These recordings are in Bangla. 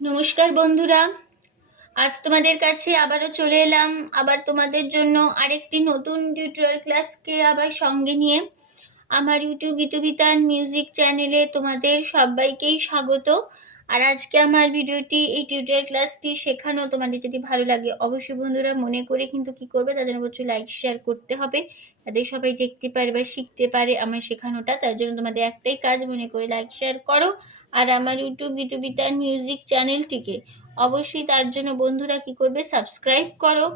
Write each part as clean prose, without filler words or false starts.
নমস্কার বন্ধুরা, আজ তোমাদের কাছে আবারও চলে এলাম আবার তোমাদের জন্য আরেকটি নতুন টিউটোরিয়াল ক্লাসকে আবার সঙ্গে নিয়ে। আমার ইউটিউব গীতবিতান মিউজিক চ্যানেলে তোমাদের সবাইকেই স্বাগত। আর আজকে আমার ভিডিওটি এই টিউটোরিয়াল ক্লাসটি শেখানো তোমাদের যদি ভালো লাগে অবশ্যই বন্ধুরা মনে করে কিন্তু কি করবে, তার জন্য অবশ্যই লাইক শেয়ার করতে হবে, যাতে সবাই দেখতে পারে বা শিখতে পারে আমার শেখানোটা। তার জন্য তোমাদের একটাই কাজ, মনে করে লাইক শেয়ার করো। আর আমার ইউটিউব গীতবিতান মিউজিক চ্যানেলটিকে অবশ্যই তার জন্য বন্ধুরা কি করবে, সাবস্ক্রাইব করো।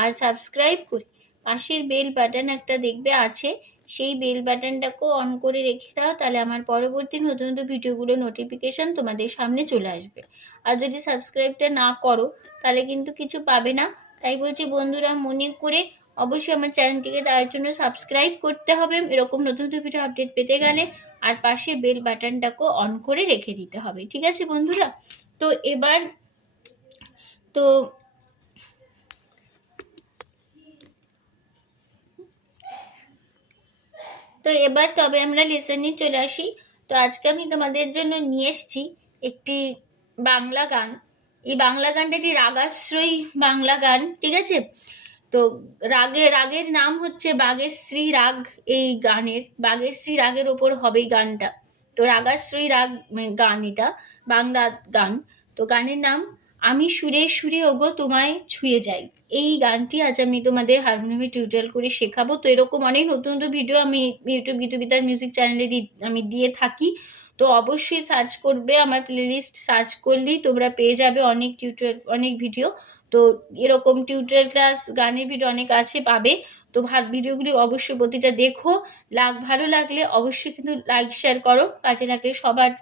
আর সাবস্ক্রাইব করে পাশের বেল বাটন একটা দেখবে আছে, সেই বেল বাটনটাকেও অন করে রেখে দাও, তাহলে আমার পরবর্তী নতুন নতুন ভিডিওগুলো নোটিফিকেশন তোমাদের সামনে চলে আসবে। আর যদি সাবস্ক্রাইবটা না করো তাহলে কিন্তু কিছু পাবে না। তাই বলছি বন্ধুরা, মনে করে অবশ্যই আমার চ্যানেলটিকে তার জন্য সাবস্ক্রাইব করতে হবে এরকম নতুন নতুন ভিডিও আপডেট পেতে গেলে। আর পাশে বেল বাটনটাকেও অন করে রেখে দিতে হবে, ঠিক আছে বন্ধুরা? তো এবার তো তো এবার তবে আমরা লেসনে চলে আসি। তো আজকে আমি তোমাদের জন্য নিয়ে এসেছি একটি বাংলা গান। এই বাংলা গানটা একটি রাগাশ্রয়ী বাংলা গান, ঠিক আছে? তো রাগের নাম হচ্ছে বাগেশ্রী রাগ। এই গানের বাগেশ্রী রাগের ওপর হবে এই গানটা। তো রাগাশ্রয়ী রাগ গান, এটা বাংলা গান। তো গানের নাম আমি সুরে সুরে ওগো তোমায় ছুঁয়ে যাই। এই গানটি আজ আমি তোমাদের হারমোনিয়ামে টিউটোরিয়াল করে শেখাবো। তো এরকম অনেক নতুন নতুন ভিডিও আমি ইউটিউব গীতবিতান মিউজিক চ্যানেলে আমি দিয়ে থাকি। তো অবশ্যই সার্চ করবে, আমার প্লেলিস্ট সার্চ করলেই তোমরা পেয়ে যাবে অনেক টিউটোরিয়াল, অনেক ভিডিও। তো এরকম টিউটোরিয়াল ক্লাস গানের ভিডিও অনেক আছে, পাবে। তো ভিডিওগুলি অবশ্যই প্রতিটা দেখো। ভালো লাগলে অবশ্যই কিন্তু লাইক শেয়ার করো, কাজে লাগলে সবার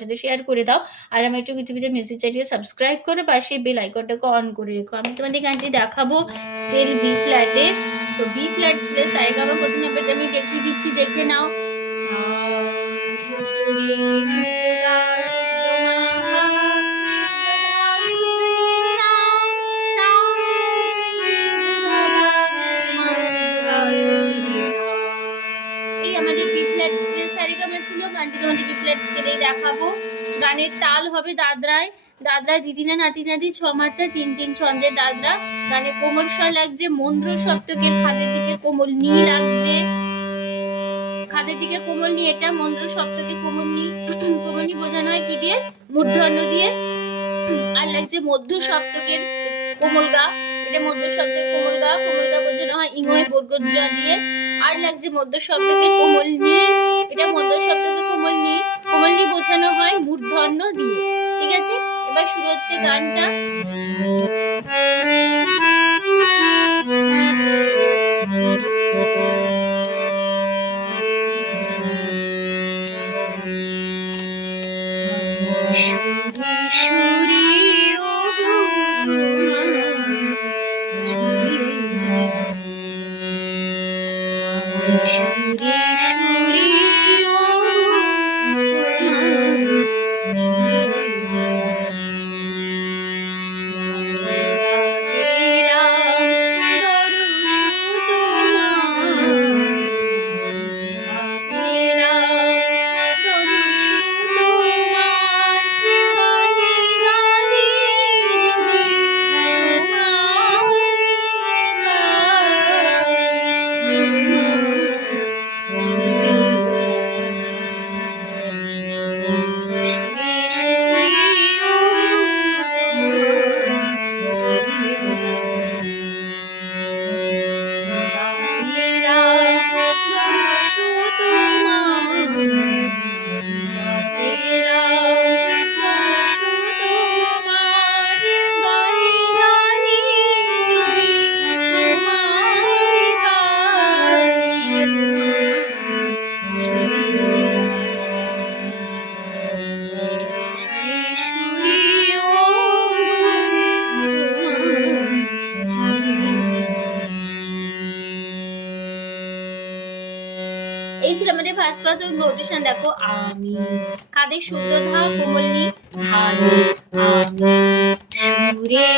সাথে শেয়ার করে দাও। আর আমার একটু পৃথিবীতে মিউজিক চ্যানেল সাবস্ক্রাইব করে পাশে বেল আইকনটাকে অন করে রেখো। আমি তোমাদের গানটি দেখাবো স্কেল বি ফ্ল্যাটে। তো বি ফ্ল্যাট স্কেলে সারেগামা প্রথমে আমি দেখিয়ে দিচ্ছি, দেখে নাও। সা শুদ্ধ রে শুদ্ধ গা শুদ্ধ মা পা শুদ্ধ নি সা সা শুদ্ধ ধা মা মা শুদ্ধ গা শুদ্ধ নি সা। এই আমাদের বি ফ্ল্যাট স্কেলে সারেগামা ছিল। গানটি তোমাদের বি ফ্ল্যাট স্কেলেই দেখাবো। গানের তাল হবে দাদরায়, দিদিনা নাতি নাতি ছ মাত্রা তিন তিন ছন্দের দাদরা। গানে কোমল স্বর লাগছে, মন্দ্র সপ্তকের খাদের দিকে কোমল নি লাগছে, খাদের দিকে কোমল নি, এটা মন্দ্র সপ্তকে কোমল নি। কোমল নি বোঝানো হয় কি দিয়ে? মূর্ধন্য দিয়ে। আর লাগছে মধ্য সপ্তকের কোমল গা, এটা মধ্য সপ্তকের কোমল গা বোঝানো হয় ইঙয় বর্গজ দিয়ে। আর লাগছে মধ্য সপ্তকের কোমল নি, এটা মধ্য সপ্তকের কোমল নি বোঝানো হয় মূর্ধন্য দিয়ে, ঠিক আছে? এবার শুরু হচ্ছে গানটা। সুরে সুরে ওগো তোমায় ছুঁয়ে যাই, সুরে সুরে ওগো তোমায় ছুঁয়ে যাই। এই ছিল আমাদের ফার্স্ট পার্ট নোটেশন। দেখো, আমি কাদের শুদ্ধ ধা কোমল নি ধানি, আমি সুরে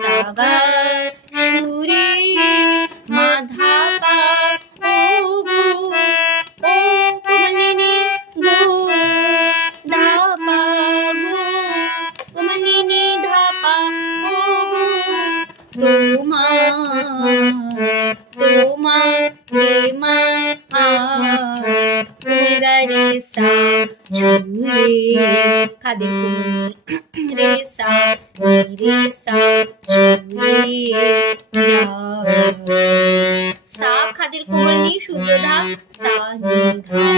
সাগা সুরে মা ধা পা ও গো ও কোমল নি গো ধা পা গো কোমল রে সা ছুঁয়ে খাদের কোমল রে সা ছুঁয়ে যায় সা খাদের কোমল নি শুদ্ধধা সা নি ধা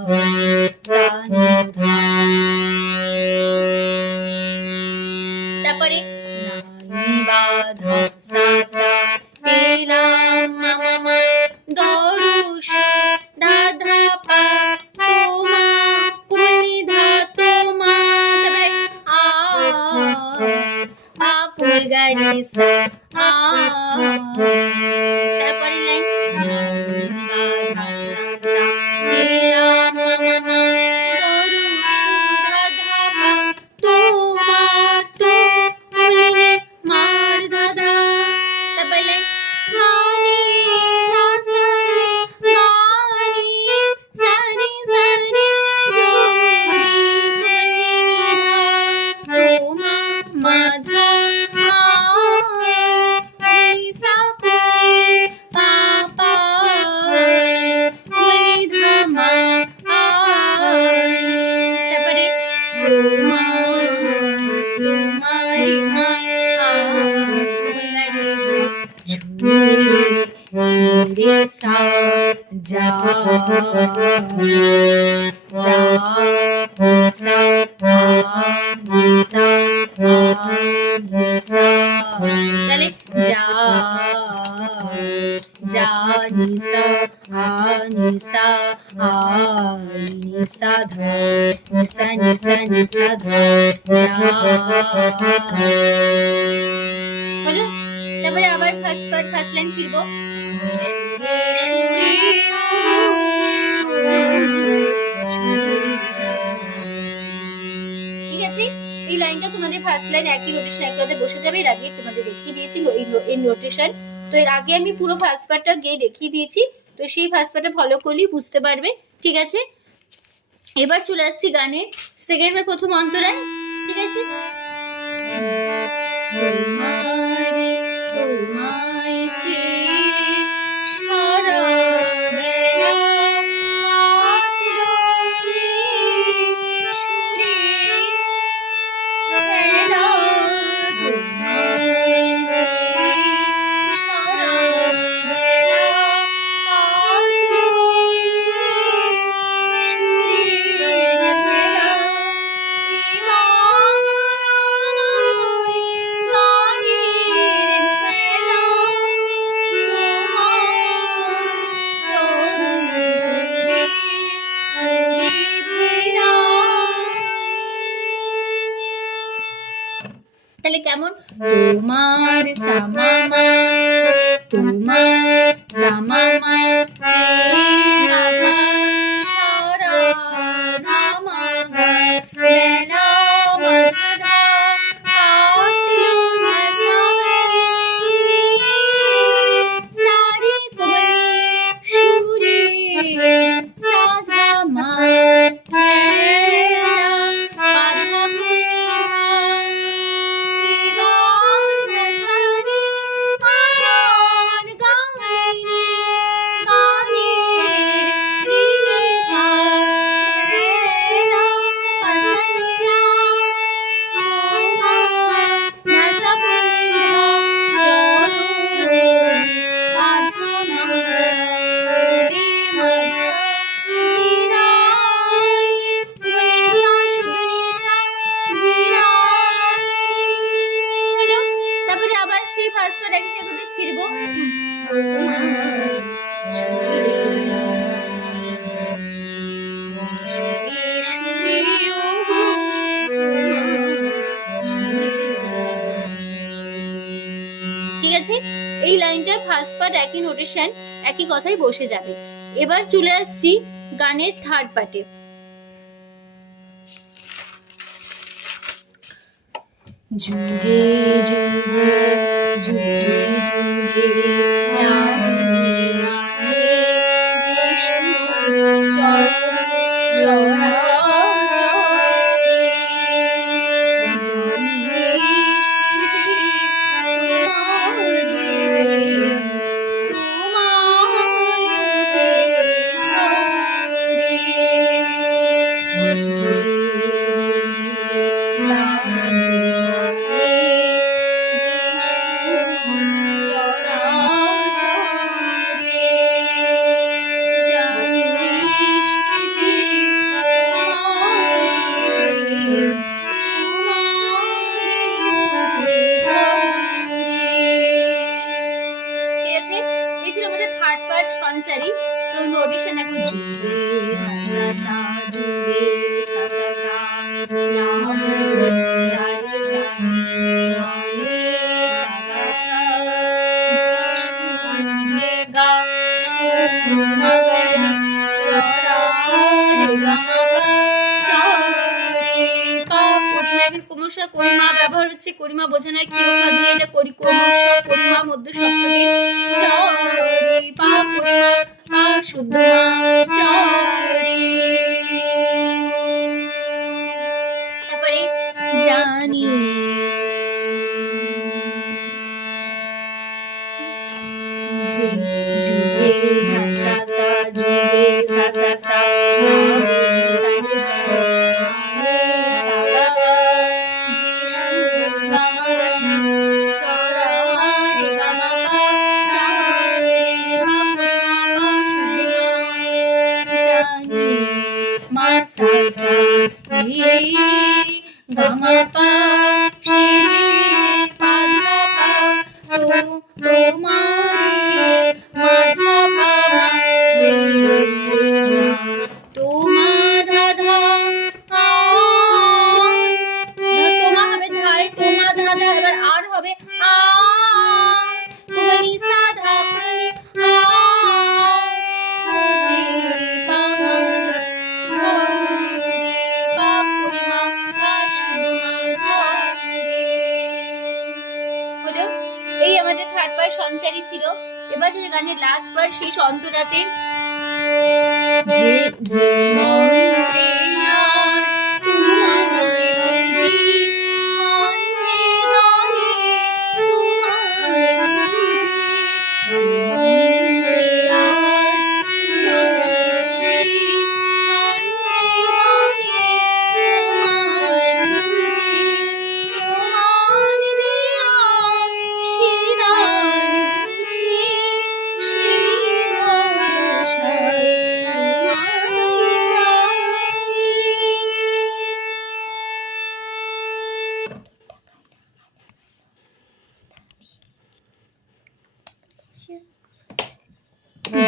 যায় সা নি ধা তারপরে নি বা ধা সা সা পেলাম মামা দরুষ ধা ধা পা তোমা কোমল ধা তোমা তারপরে আ কোমল গা রে সা তারপরে লাইন বা ধা সা সা পেলাম মামা দরুষ ধা ধা পা তোমার তো কোমল মার ধা ধা তারপরে লাইন रे सा जा जा सा सा তাহলে যা যা নিসা নিসা নিসা ধা নিসা নিসা নিসা ধা যা হলো তারপরে আবার ফার্স্ট পার্ট ফার্স্ট লাইন ফিরবো ঠিক আছে এই লাইনটা তোমাদের ফার্স্ট লাইন একই নোটেশন একই বসে যাবে এর আগে তোমাদের দেখিয়ে দিয়েছি এই নোটেশন তো এর আগে আমি পুরো ফার্স্ট পার্টটা গিয়ে দেখিয়ে দিয়েছি তো সেই ফার্স্ট পার্টটা ফলো করলেই বুঝতে পারবে ঠিক আছে এবার চলে আসছি গানের সেকেন্ড বার প্রথম অন্তরায় ঠিক আছে তোমায় চেয়ে সারা বেলা তাহলে কেমন তোমার সামামা তোমার সামামা সারা বেলা সারি সুরে সাধা মা ফিরবো ঠিক আছে এই লাইনটা ফার্স্ট পার্ট একই নোটেশন একই কথাই বসে যাবে এবার চলে আসছি গানের থার্ড পার্টে যুগে যুগে যুগে যুগে কর্মসা করিমা ব্যবহার হচ্ছে করিমা বোঝানোর কি ওখা দিয়ে, এটা করি কর্মসা করিমা মধ্য সপ্তমী চরি পা করিমা পা শুদ্ধ চরি। তারপরে জানি যে জুগে ধা সা সা জুগে সা সা সা না সা রে সা রে সা গা গা যে সু গা মা গা ধা চরা রে গা মা পা চা রে মা পরি মা পা শুদ্ধ জানি মা সা সা রে গা মা পা সে যে পা ধা পা তো তোমারে মাধা পা তো মাধা ধা তোমা হবে ধায় তোমা ধা ধা, এবার আর হবে আ কোমানি সা ধা কোমানি আ রে পা মা ঝ রে পা পরিমা পা শুদ্ধ ঝ রে। এই আমাদের থার্ড পার্ট সঞ্চারী ছিল। এবার যে গানের লাস্ট পার্ট শেষ অন্তরাতে যে যে মন্ত্রে আজ তোমায় বুঝি ছন্দে গানে তোমায় বুঝি, যে মন্ত্রে আজ তোমায় বুঝি ছন্দে গানে তোমায় বুঝি, তোমার দেয়া শিরার বুঝি সেই ভরসায় তোমায় চাই।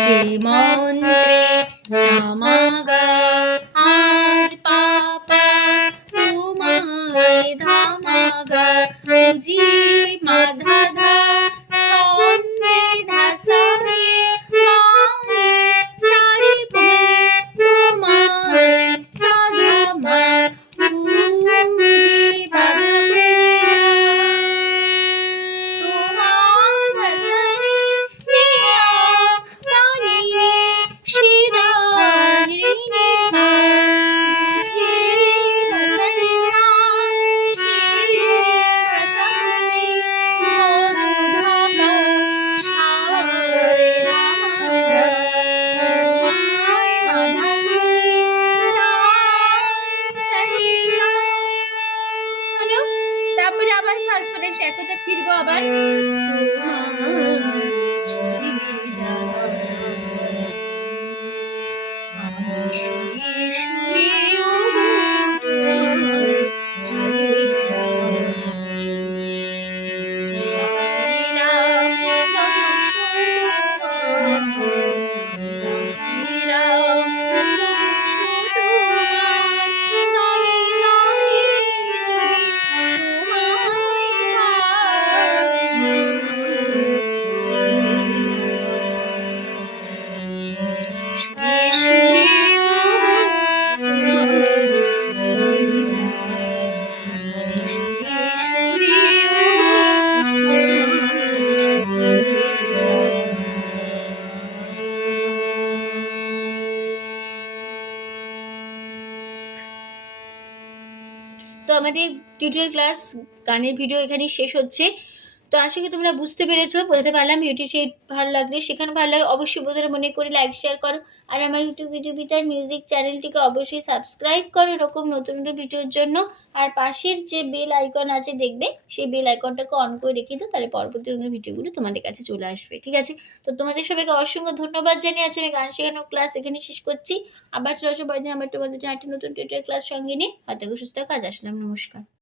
যে মন্ত্রে সামাগা আজ পাপা তোমায় ধামাগা বুঝি মাধা ধা ছন্দে ধা সারে গানে সারে তোমায় সাধা মা বুঝি বাধা তোমার ধসরে দিয়া গানি রে শিরান রে রে মা বুঝি ধসরে সা শিরে ধসরে মধা পা সারে রামা মাধা চাই সরি সা। তারপরে আবার ফার্স্ট পার্টে একসাথে ফিরবো আবার। তোমার ছুঁয়ে যাওয়া আমি শুয়ে শুয়ে ওগো তোমার ছুঁয়ে যাওয়া দিলাম যত শত দিলাম যত শত গানে গানে যদি তোমায় পাই ছুঁয়ে যাওয়া শুয়ে শুয়ে ওগো তোমার ছুঁয়ে যাওয়া শুয়ে শুয়ে ওগো তোমার ছুঁয়ে যাওয়া। তো আমাদের টিউটোরিয়াল ক্লাস গানের ভিডিও এখানেই শেষ হচ্ছে। তো আশা করি তোমরা বুঝতে পেরেছো, বোঝাতে পারলাম। ভিডিওটি ভালো লাগলে, সেখানে ভালো লাগে অবশ্যই বন্ধুরা মনে করে লাইক শেয়ার করো। আর আমার ইউটিউব ভিডিও বিতার মিউজিক চ্যানেলটিকে অবশ্যই সাবস্ক্রাইব করো এরকম নতুন নতুন ভিডিওর জন্য। আর পাশের যে বেল আইকন আছে দেখবে, সেই বেল আইকনটাকে অন করে রেখে দাও, তাহলে পরবর্তী ভিডিওগুলো তোমাদের কাছে চলে আসবে। ঠিক আছে? তো তোমাদের সবাইকে অসংখ্য ধন্যবাদ জানিয়ে আছে আমি গান শেখানোর ক্লাস এখানে শেষ করছি। আবার চলে আসবো পরের দিন আমার তোমাদের জন্য একটা নতুন টিউটোরিয়াল ক্লাস সঙ্গে নিয়ে। ভালো থেকো, সুস্থ থাকো, আজ আসলাম, নমস্কার।